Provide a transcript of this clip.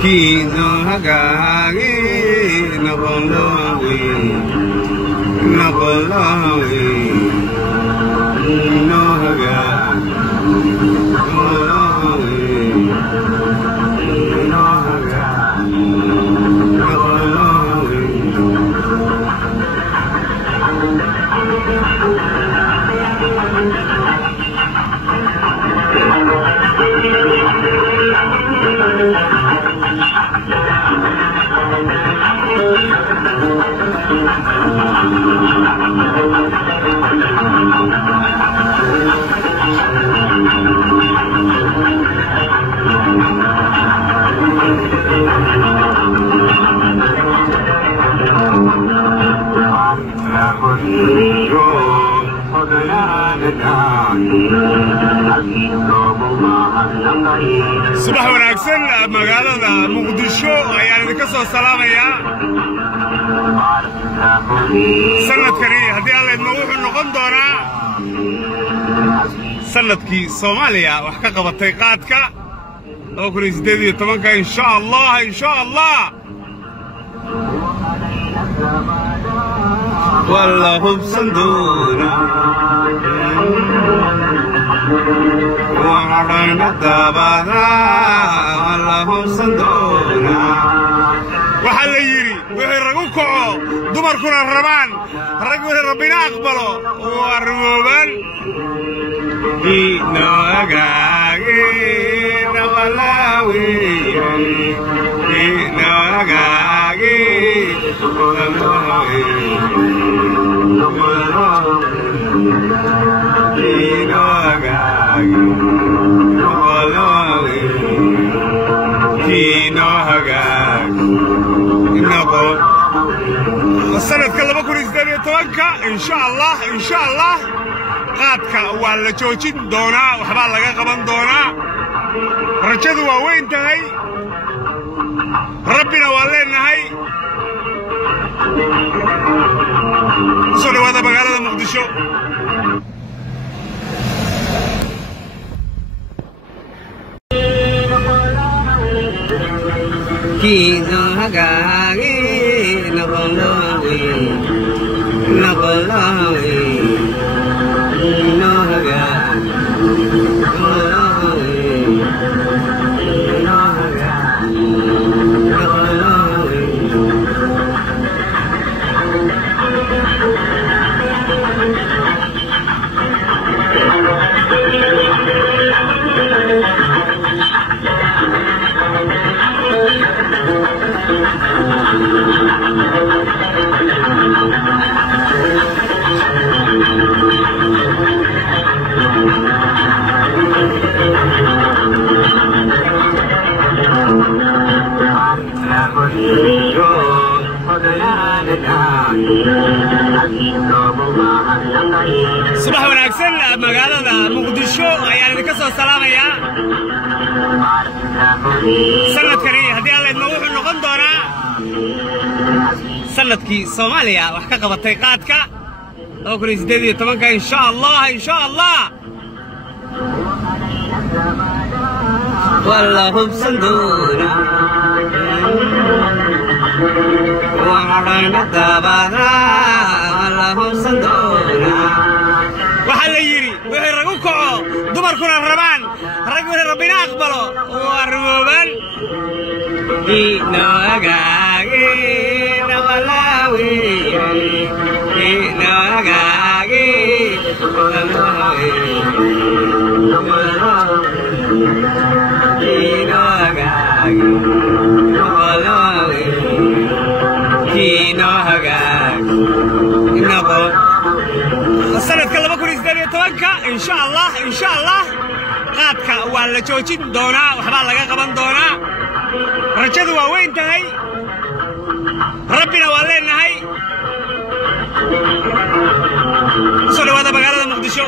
Kino hagagi nabolawi no hagagi no subax wanaagsan magaalada muqdisho ayaan idinka soo salaamayaa sanadkani haddii alla idmo wuxuu noqon doonaa sanadkii Soomaaliya wax ka qabatay qaadka 2018 insha Allah والله بصندوقنا وعرنا الدبابة والله بصندوقنا waxaa la yiri wixii ragu kaco dumarkuna rabaan rag wixii rabbina aqbalo waa rumooban inagaagi nabalawi inagaagi sanadka 2018 insha Allah qaadka waa la joojin doonaa waxba laga qaban doonaa rajadu waa weyn tahay rabbina waa leenahay soo dhawaada magaalada muqdisho Kino hagagi nabolawi no hagagi subax wanaagsan magaalada muqdisho ayaan idinka soo salaamayaa sanadkani haddii alla idmo wuxuu noqon doonaa sanadkii Soomaaliya wax ka qabatay qaadka 2018 insha Allah والله بصندوقنا وعرنا الدبابة والله بصندوقنا waxaa la yiri wixii ragu kaco dumarkuna rabaan rag wixii rabbina aqbalo waa rumooban inagaagi nabalawi inagaagi sanadka 2018 insha Allah qaadka waa la joojin doonaa waxba laga qaban doonaa rajadu waa weyn tahay rabbina waa leenahay soo dhawaada magaalada muqdisho